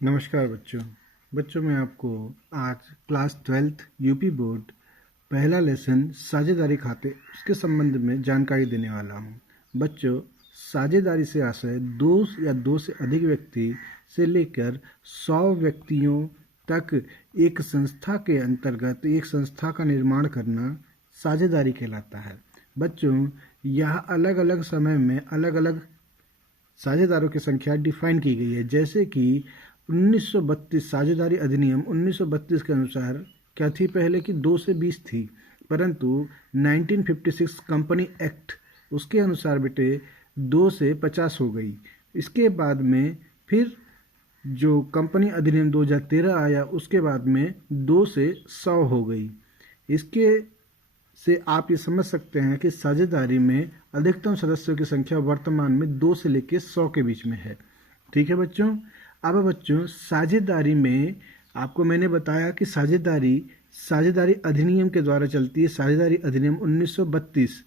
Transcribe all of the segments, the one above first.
नमस्कार बच्चों मैं आपको आज क्लास 12th यूपी बोर्ड पहला लेसन साझेदारी खाते उसके संबंध में जानकारी देने वाला हूँ। बच्चों, साझेदारी से आशय दो या दो से अधिक व्यक्ति से लेकर 100 व्यक्तियों तक एक संस्था के अंतर्गत एक संस्था का निर्माण करना साझेदारी कहलाता है। बच्चों, यह अलग अलग समय में अलग अलग साझेदारों की संख्या डिफाइन की गई है, जैसे कि 1932 साझेदारी अधिनियम 1932 के अनुसार क्या थी पहले कि 2 से 20 थी, परंतु 1956 कंपनी एक्ट उसके अनुसार बेटे 2 से 50 हो गई। इसके बाद में फिर जो कंपनी अधिनियम 2013 आया उसके बाद में 2 से 100 हो गई। इसके से आप ये समझ सकते हैं कि साझेदारी में अधिकतम सदस्यों की संख्या वर्तमान में 2 से लेकर 100 के बीच में है। ठीक है बच्चों। अब बच्चों, साझेदारी में आपको मैंने बताया कि साझेदारी अधिनियम के द्वारा चलती है। साझेदारी अधिनियम 1932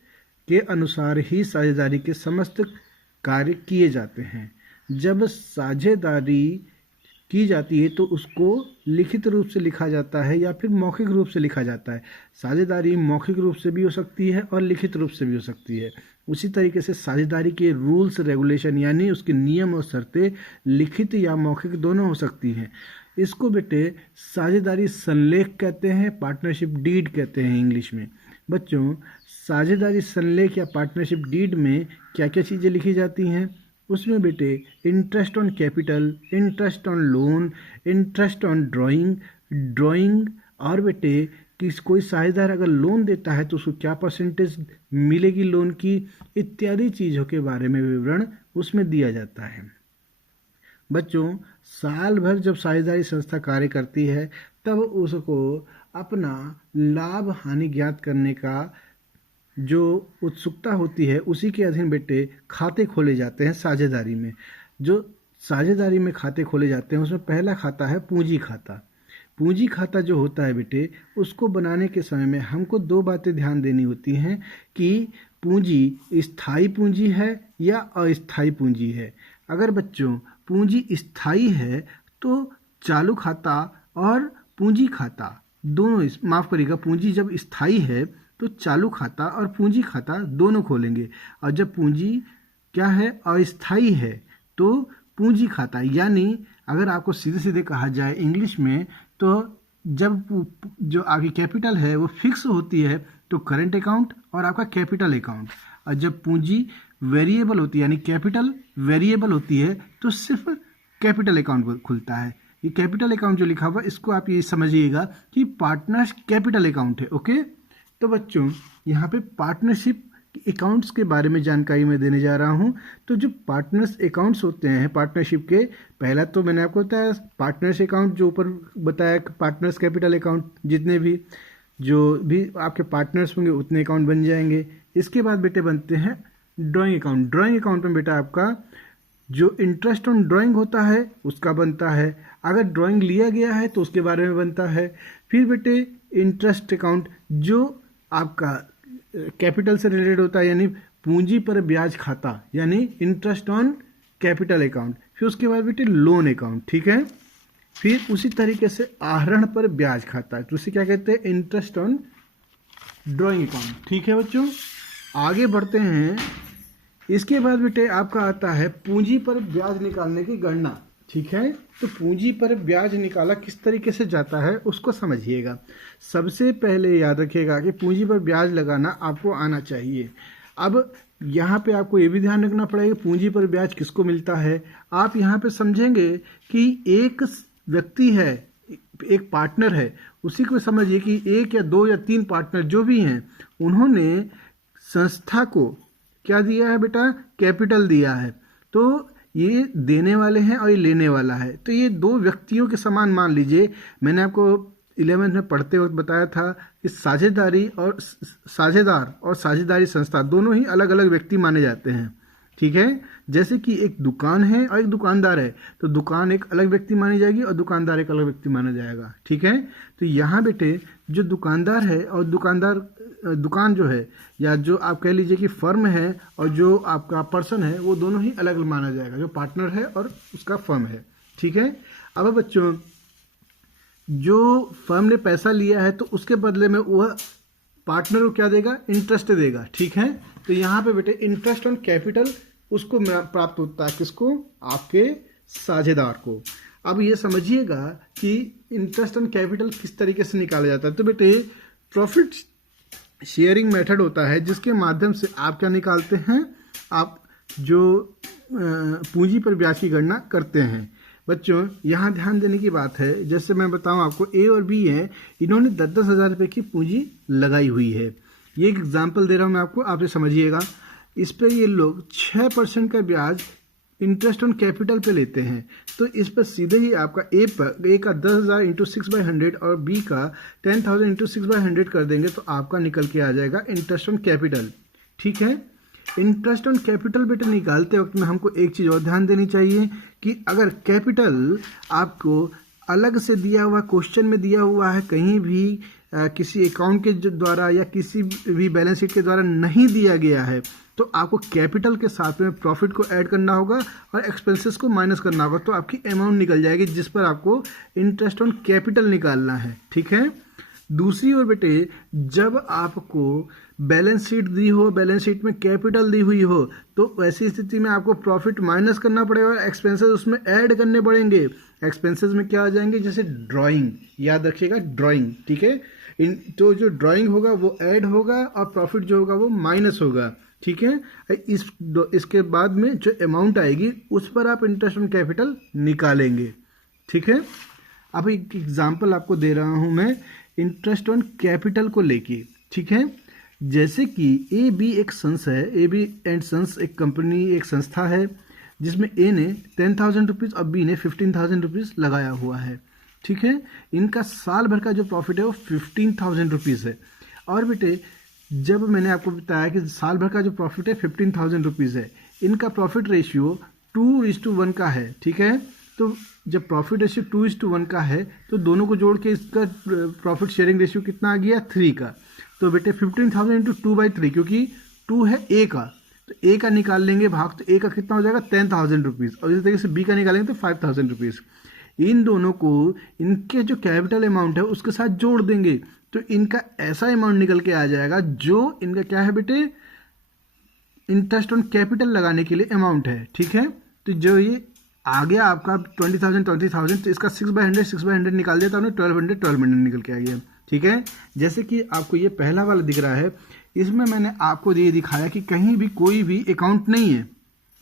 के अनुसार ही साझेदारी के समस्त कार्य किए जाते हैं। जब साझेदारी की जाती है तो उसको लिखित रूप से लिखा जाता है या फिर मौखिक रूप से लिखा जाता है। साझेदारी मौखिक रूप से भी हो सकती है और लिखित रूप से भी हो सकती है। उसी तरीके से साझेदारी के रूल्स रेगुलेशन यानी उसके नियम और शर्तें लिखित या मौखिक दोनों हो सकती हैं। इसको बेटे साझेदारी संलेख कहते हैं, पार्टनरशिप डीड कहते हैं इंग्लिश में। बच्चों, साझेदारी संलेख या पार्टनरशिप डीड में क्या क्या चीज़ें लिखी जाती हैं? उसमें बेटे interest on capital, interest on loan, interest on drawing और बेटे कि कोई साझेदार अगर लोन देता है तो उसको क्या परसेंटेज मिलेगी लोन की, इत्यादि चीज़ों के बारे में विवरण उसमें दिया जाता है। बच्चों, साल भर जब साझेदारी संस्था कार्य करती है तब उसको अपना लाभ हानि ज्ञात करने का जो उत्सुकता होती है उसी के अधीन बेटे खाते खोले जाते हैं। साझेदारी में जो साझेदारी में खाते खोले जाते हैं उसमें पहला खाता है पूंजी खाता। पूंजी खाता जो होता है बेटे उसको बनाने के समय में हमको 2 बातें ध्यान देनी होती हैं कि पूंजी स्थायी पूंजी है या अस्थायी पूंजी है। अगर बच्चों पूंजी स्थायी है तो चालू खाता और पूंजी खाता दोनों, माफ करिएगा, पूंजी जब स्थायी है तो चालू खाता और पूंजी खाता दोनों खोलेंगे, और जब पूंजी क्या है अस्थायी है तो पूंजी खाता, यानी अगर आपको सीधे सीधे कहा जाए इंग्लिश में तो जब जो आपकी कैपिटल है वो फिक्स होती है तो करंट अकाउंट और आपका कैपिटल अकाउंट, और जब पूंजी वेरिएबल होती है यानी कैपिटल वेरिएबल होती है तो सिर्फ कैपिटल अकाउंट खुलता है। ये कैपिटल अकाउंट जो लिखा हुआ इसको आप ये समझिएगा कि पार्टनर्स कैपिटल अकाउंट है। ओके, तो बच्चों यहाँ पे पार्टनरशिप अकाउंट्स के बारे में जानकारी मैं देने जा रहा हूँ। तो जो पार्टनर्स अकाउंट्स होते हैं पार्टनरशिप के, पहला तो मैंने आपको बताया पार्टनर्स अकाउंट जो ऊपर बताया, पार्टनर्स कैपिटल अकाउंट, जितने भी जो भी आपके पार्टनर्स होंगे उतने अकाउंट बन जाएंगे। इसके बाद बेटे बनते हैं ड्राइंग अकाउंट। ड्राइंग अकाउंट में बेटा आपका जो इंटरेस्ट ऑन ड्राइंग होता है उसका बनता है, अगर ड्राइंग लिया गया है तो उसके बारे में बनता है। फिर बेटे इंटरेस्ट अकाउंट जो आपका कैपिटल से रिलेटेड होता है यानी पूंजी पर ब्याज खाता यानी इंटरेस्ट ऑन कैपिटल अकाउंट। फिर उसके बाद बेटे लोन अकाउंट, ठीक है। फिर उसी तरीके से आहरण पर ब्याज खाता, तो उसे क्या कहते हैं, इंटरेस्ट ऑन ड्राइंग अकाउंट। ठीक है बच्चों, आगे बढ़ते हैं। इसके बाद बेटे आपका आता है पूंजी पर ब्याज निकालने की गणना। ठीक है, तो पूंजी पर ब्याज निकाला किस तरीके से जाता है उसको समझिएगा। सबसे पहले याद रखिएगा कि पूंजी पर ब्याज लगाना आपको आना चाहिए। अब यहाँ पे आपको ये भी ध्यान रखना पड़ेगा पूंजी पर ब्याज किसको मिलता है। आप यहाँ पे समझेंगे कि एक व्यक्ति है, एक पार्टनर है, उसी को समझिए कि 1 या 2 या 3 पार्टनर जो भी हैं उन्होंने संस्था को क्या दिया है बेटा, कैपिटल दिया है। तो ये देने वाले हैं और ये लेने वाला है, तो ये 2 व्यक्तियों के समान मान लीजिए। मैंने आपको 11th में पढ़ते वक्त बताया था कि साझेदार और साझेदारी संस्था दोनों ही अलग अलग व्यक्ति माने जाते हैं। ठीक है, जैसे कि एक दुकान है और एक दुकानदार है, तो दुकान एक अलग व्यक्ति मानी जाएगी और दुकानदार एक अलग व्यक्ति माना जाएगा। ठीक है, तो यहाँ बेटे जो दुकानदार है और दुकान जो है या जो आप कह लीजिए कि फर्म है और जो आपका पर्सन है वो दोनों ही अलग अलग माना जाएगा, जो पार्टनर है और उसका फर्म है। ठीक है। अब बच्चों जो फर्म ने पैसा लिया है तो उसके बदले में वह पार्टनर को क्या देगा, इंटरेस्ट देगा, ठीक है। तो यहाँ पे बेटे इंटरेस्ट ऑन कैपिटल उसको प्राप्त होता है, किसको, आपके साझेदार को। अब ये समझिएगा कि इंटरेस्ट ऑन कैपिटल किस तरीके से निकाला जाता है। तो बेटे प्रॉफिट शेयरिंग मेथड होता है जिसके माध्यम से आप क्या निकालते हैं, आप जो पूंजी पर ब्याज की गणना करते हैं। बच्चों यहाँ ध्यान देने की बात है, जैसे मैं बताऊं आपको, ए और बी है, इन्होंने 10-10 हज़ार रुपये की पूंजी लगाई हुई है। ये एक एग्जाम्पल दे रहा हूँ मैं आपको, आप ये समझिएगा। इस पे ये लोग 6% का ब्याज इंटरेस्ट ऑन कैपिटल पे लेते हैं। तो इस पर सीधे ही आपका ए का 10,000 इंटू 6/100 और बी का 10,000 इंटू 6/100 कर देंगे तो आपका निकल के आ जाएगा इंटरेस्ट ऑन कैपिटल, ठीक है। इंटरेस्ट ऑन कैपिटल बेटे निकालते वक्त में हमको एक चीज़ और ध्यान देनी चाहिए कि अगर कैपिटल आपको अलग से दिया हुआ, क्वेश्चन में दिया हुआ है, कहीं भी किसी अकाउंट के द्वारा या किसी भी बैलेंस शीट के द्वारा नहीं दिया गया है, तो आपको कैपिटल के साथ में प्रॉफिट को ऐड करना होगा और एक्सपेंसेस को माइनस करना होगा, तो आपकी अमाउंट निकल जाएगी जिस पर आपको इंटरेस्ट ऑन कैपिटल निकालना है, ठीक है। दूसरी ओर बेटे जब आपको बैलेंस शीट दी हो, बैलेंस शीट में कैपिटल दी हुई हो, तो वैसी स्थिति में आपको प्रॉफिट माइनस करना पड़ेगा और एक्सपेंसेस उसमें ऐड करने पड़ेंगे। एक्सपेंसेस में क्या आ जाएंगे, जैसे ड्राइंग, याद रखिएगा ड्राइंग, ठीक है। तो जो ड्राइंग होगा वो ऐड होगा और प्रॉफिट जो होगा वो माइनस होगा, ठीक है। इसके बाद में जो अमाउंट आएगी उस पर आप इंटरेस्ट ऑन कैपिटल निकालेंगे, ठीक है। अब एक एग्जांपल आपको दे रहा हूं मैं इंटरेस्ट ऑन कैपिटल को लेके, ठीक है। जैसे कि ए बी एक संस है, ए बी एंड संस एक कंपनी, एक संस्था है जिसमें ए ने 10,000 रुपीज़ और बी ने 15,000 रुपीज़ लगाया हुआ है, ठीक है। इनका साल भर का जो प्रॉफिट है वो 15,000 रुपीज़ है। और बेटे जब मैंने आपको बताया कि साल भर का जो प्रॉफिट है 15,000 रुपीज़ है, इनका प्रॉफिट रेशियो 2:1 का है, ठीक है। तो जब प्रॉफिट रेशियो 2:1 का है तो दोनों को जोड़ के इसका प्रॉफिट शेयरिंग रेशियो कितना आ गया, 3 का। तो बेटे 15,000 इंटू 2/3, क्योंकि 2 है ए का, तो ए का निकाल लेंगे भाग, तो ए का कितना हो जाएगा 10,000 रुपीज़, और इसी तरीके से बी का निकालेंगे तो 5,000 रुपीज़। इन दोनों को इनके जो कैपिटल अमाउंट है उसके साथ जोड़ देंगे तो इनका ऐसा अमाउंट निकल के आ जाएगा जो इनका क्या है बेटे, इंटरेस्ट ऑन कैपिटल लगाने के लिए अमाउंट है, ठीक है। तो जो ये आ गया आपका 20,000, तो इसका 6/100 निकाल दिया तो आपने 1,200 निकल के आ गया, ठीक है। जैसे कि आपको ये पहला वाला दिख रहा है, इसमें मैंने आपको ये दिखाया कि कहीं भी कोई भी अकाउंट नहीं है,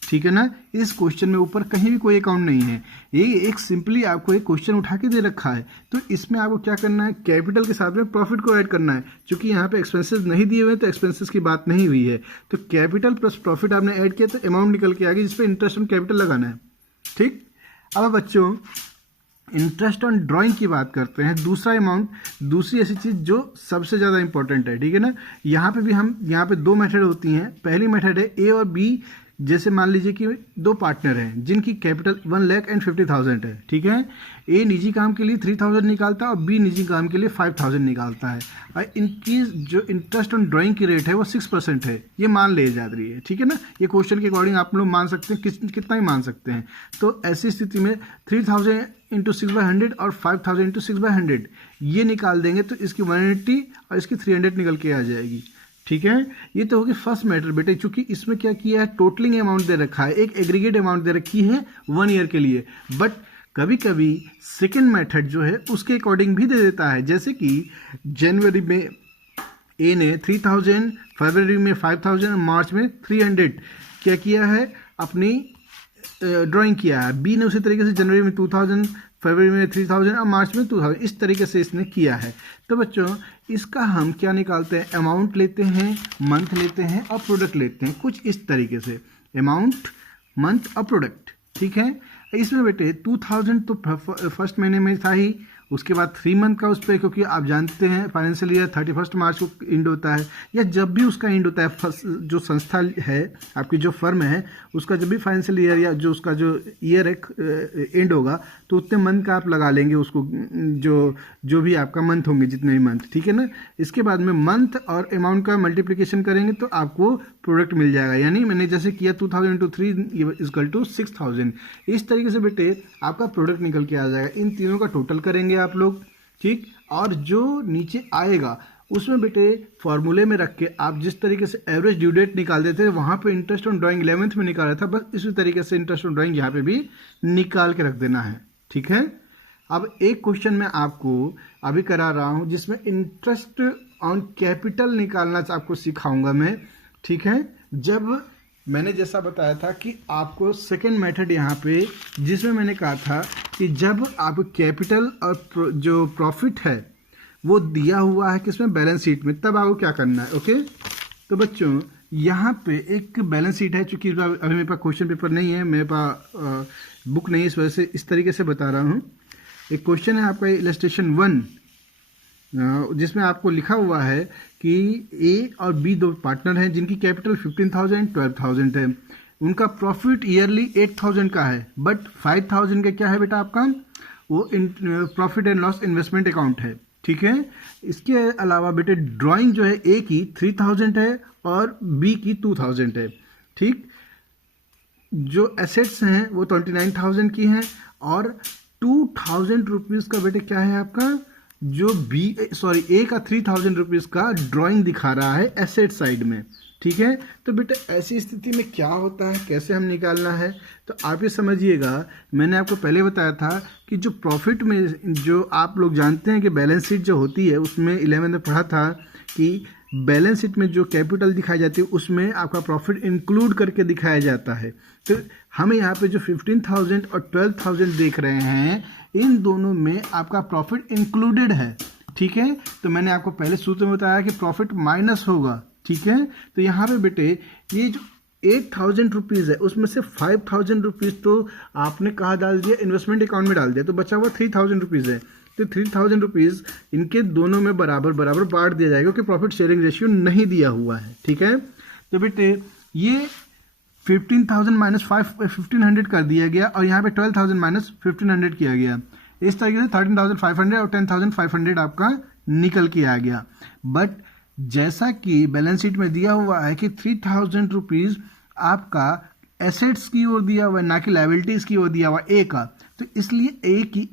ठीक है ना। इस क्वेश्चन में ऊपर कहीं भी कोई अकाउंट नहीं है, ये एक सिंपली आपको एक क्वेश्चन उठा के दे रखा है। तो इसमें आपको क्या करना है, कैपिटल के साथ में प्रॉफिट को ऐड करना है। क्योंकि यहाँ पे एक्सपेंसेस नहीं दिए हुए तो एक्सपेंसेस की बात नहीं हुई है, तो कैपिटल प्लस प्रॉफिट आपने ऐड किया तो अमाउंट निकल के आ गई जिसपे इंटरेस्ट ऑन कैपिटल लगाना है, ठीक। अब बच्चों इंटरेस्ट ऑन ड्राइंग की बात करते हैं, दूसरा अमाउंट, दूसरी ऐसी चीज जो सबसे ज्यादा इंपॉर्टेंट है, ठीक है ना। यहाँ पे भी हम, यहाँ पे 2 मेथड होती हैं। पहली मेथड है ए और बी, जैसे मान लीजिए कि 2 पार्टनर हैं जिनकी कैपिटल 1,50,000 है, ठीक है। ए निजी काम के लिए 3,000 निकालता है और बी निजी काम के लिए 5,000 निकालता है, और इनकी जो इंटरेस्ट ऑन ड्राइंग की रेट है वो 6% है, ये मान ले जा रही है, ठीक है ना। ये क्वेश्चन के अकॉर्डिंग आप लोग मान सकते हैं, कितना ही मान सकते हैं। तो ऐसी स्थिति में 3,000 इंटू 6/100 और 5,000 इंटू 6/100 ये निकाल देंगे तो इसकी 180 और इसकी 300 निकल के आ जाएगी, ठीक है। ये तो होगी फर्स्ट मैटर बेटे, चूंकि इसमें क्या किया है, टोटलिंग अमाउंट दे रखा है, एक एग्रीगेट अमाउंट दे रखी है 1 ईयर के लिए। बट कभी कभी सेकेंड मेथड जो है उसके अकॉर्डिंग भी दे देता है, जैसे कि जनवरी में ए ने 3,000, फरवरी में 5,000, मार्च में 300 क्या किया है, अपनी ड्राइंग किया है। बी ने उसी तरीके से जनवरी में 2,000, फरवरी में 3,000 और मार्च में 2,000, इस तरीके से इसने किया है। तो बच्चों इसका हम क्या निकालते हैं, अमाउंट लेते हैं, मंथ लेते हैं और प्रोडक्ट लेते हैं, कुछ इस तरीके से, अमाउंट, मंथ और प्रोडक्ट, ठीक है। इसमें बेटे 2,000 तो फर्स्ट महीने में था ही, उसके बाद 3 मंथ का उस पर, क्योंकि आप जानते हैं फाइनेंशियल ईयर 31 मार्च को एंड होता है, या जब भी उसका एंड होता है, जो संस्था है आपकी, जो फर्म है, उसका जब भी फाइनेंशियल ईयर या जो उसका जो ईयर एंड होगा तो उतने मंथ का आप लगा लेंगे उसको, जो भी आपका मंथ होंगे, जितने भी मंथ, ठीक है ना। इसके बाद में मंथ और अमाउंट का मल्टीप्लिकेशन करेंगे तो आपको प्रोडक्ट मिल जाएगा। यानी मैंने जैसे किया 2000 × 3 = 6000। इस तरीके से बेटे आपका प्रोडक्ट निकल के आ जाएगा। इन तीनों का टोटल करेंगे आप लोग, ठीक। और जो नीचे आएगा उसमें बेटे फॉर्मूले में रख के आप जिस तरीके से एवरेज ड्यू डेट निकाल देते हैं, वहां पे इंटरेस्ट ऑन ड्राइंग 11th में निकाला था, बस इसी तरीके से इंटरेस्ट ऑन ड्राइंग यहाँ पे भी निकाल के रख देना है, ठीक है। अब एक क्वेश्चन मैं आपको अभी करा रहा हूं जिसमें इंटरेस्ट ऑन कैपिटल निकालना आपको सिखाऊंगा मैं, ठीक है। जब मैंने जैसा बताया था कि आपको सेकेंड मेथड यहाँ पे, जिसमें मैंने कहा था कि जब आप कैपिटल और जो प्रॉफिट है वो दिया हुआ है किसमें, बैलेंस शीट में, तब आपको क्या करना है, ओके। तो बच्चों यहाँ पे एक बैलेंस शीट है, चूंकि अभी मेरे पास क्वेश्चन पेपर नहीं है, मेरे पास बुक नहीं है, इस वजह से इस तरीके से बता रहा हूँ। एक क्वेश्चन है आपका इलस्ट्रेशन 1, जिसमें आपको लिखा हुआ है कि ए और बी दो पार्टनर हैं जिनकी कैपिटल 15,000 12,000 है। उनका प्रॉफिट ईयरली 8,000 का है, बट 5,000 का क्या है बेटा आपका, वो profit and loss investment account है, ठीक है। इसके अलावा बेटे ड्राइंग जो है ए की 3,000 है और बी की 2,000 है, ठीक। जो एसेट्स हैं वो 29,000 की हैं और 2,000 रुपीज़ का बेटे क्या है आपका, जो ए का 3,000 रुपीज़ का ड्राइंग दिखा रहा है एसेट साइड में, ठीक है। तो बेटा ऐसी स्थिति में क्या होता है, कैसे हम निकालना है, तो आप ये समझिएगा। मैंने आपको पहले बताया था कि जो प्रॉफिट में, जो आप लोग जानते हैं कि बैलेंस शीट जो होती है उसमें 11th में पढ़ा था कि बैलेंस शीट में जो कैपिटल दिखाई जाती है उसमें आपका प्रॉफिट इंक्लूड करके दिखाया जाता है। तो हमें यहाँ पे जो 15,000 और 12,000 देख रहे हैं, इन दोनों में आपका प्रॉफिट इंक्लूडेड है, ठीक है। तो मैंने आपको पहले सूत्र में बताया कि प्रॉफिट माइनस होगा, ठीक है। तो यहाँ पे बेटे ये जो 8,000 रुपीज़ है उसमें से 5,000 रुपीज़ तो आपने कहा डाल दिया, इन्वेस्टमेंट अकाउंट में डाल दिया, तो बचा हुआ 3,000 रुपीज़ है। तो 3,000 रुपीज़ इनके दोनों में बराबर बराबर बांट दिया जाएगा, क्योंकि प्रॉफिट शेयरिंग रेशियो नहीं दिया हुआ है, ठीक है। तो बेटे ये 15,000 माइनस 1500 कर दिया गया और यहाँ पे 12,000 माइनस 1500 किया गया। इस तरीके से 13,500 और 10,500 आपका निकल के आ गया। बट जैसा कि बैलेंस शीट में दिया हुआ है कि 3,000 रुपीज़ आपका एसेट्स की ओर दिया हुआ है, ना कि लायबिलिटीज़ की ओर दिया हुआ ए का, तो इसलिए ए की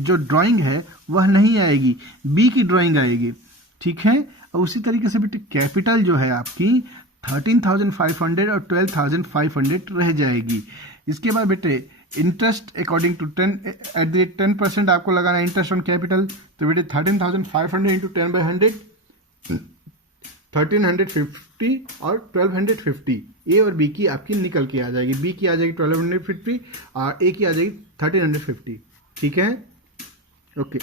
जो ड्राइंग है वह नहीं आएगी, बी की ड्राइंग आएगी, ठीक है। और उसी तरीके से बेटे कैपिटल जो है आपकी 13,500 और 12,500 रह जाएगी। इसके बाद बेटे इंटरेस्ट अकॉर्डिंग टू 10% आपको लगाना है इंटरेस्ट ऑन कैपिटल। तो बेटे 13,500 इंटू 10/100 1350 और 1250 ए और बी की आपकी निकल के आ जाएगी। बी की आ जाएगी 1250 और ए की आ जाएगी 1350, ठीक है, ओके।